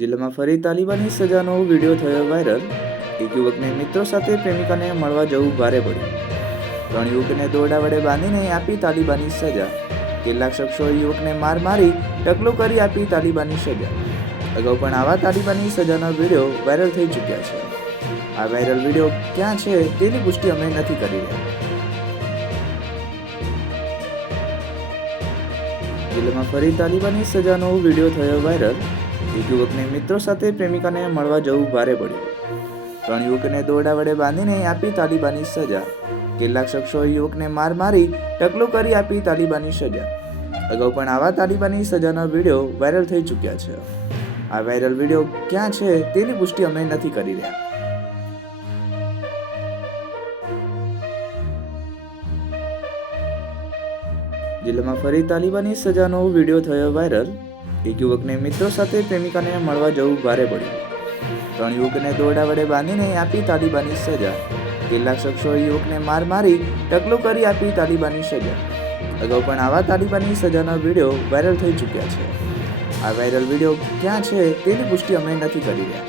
જિલ્લામાં ફરી તાલિબાની સજાનો વિડીયો થયો વાયરલ। એક યુવકને મિત્રો સાથે પ્રેમિકાને મળવા જવું ભારે પડ્યું। 3 યુવકને દોરડા વડે બાંધીને આપી તાલિબાની સજા। કેટલાક શખ્સોએ યુવકને માર મારી ટકલો કરી આપી તાલિબાની સજા। અગાઉ પણ આવા તાલિબાની સજાના વિડીયો વાયરલ થઈ ચૂક્યા છે। આ વાયરલ વિડીયો ક્યાં છે તેની પુષ્ટિ અમે નથી કરી રહ્યા। જિલ્લામાં ફરી તાલિબાની સજાનો વિડીયો થયો વાયરલ। એક યુવકને મિત્રો સાથે પ્રેમિકાને મળવા જવું ભારે પડ્યું। 3 યુવકને દોરડા વડે બાંધીને આપી તાલિબાની સજા। કેટલાક શખ્સોએ યુવકને માર મારી ટકલો કરી આપી તાલિબાની સજા। અગાઉ પણ આવા તાલિબાની સજાના વિડીયો વાયરલ થઈ ચૂક્યા છે। આ વાયરલ વિડીયો ક્યાં છે તેની પુષ્ટિ અમે નથી કરી રહ્યા। જિલ્લામાં ફરી તાલિબાની સજાનો વિડીયો થયો વાયરલ। એક યુવકને મિત્રો સાથે પ્રેમિકાને મળવા જવું ભારે પડ્યું। 3 યુવકને દોરડા વડે બાંધીને આપી તાલિબાની સજા। કેટલાક શખ્સોએ યુવકને માર મારી ટકલો કરી આપી તાલિબાની સજા। અગાઉ પણ આવા તાલિબાની સજાના વિડીયો વાયરલ થઈ ચૂક્યા છે। આ વાયરલ વિડીયો ક્યાં છે તેની પુષ્ટિ અમે નથી કરી રહ્યા।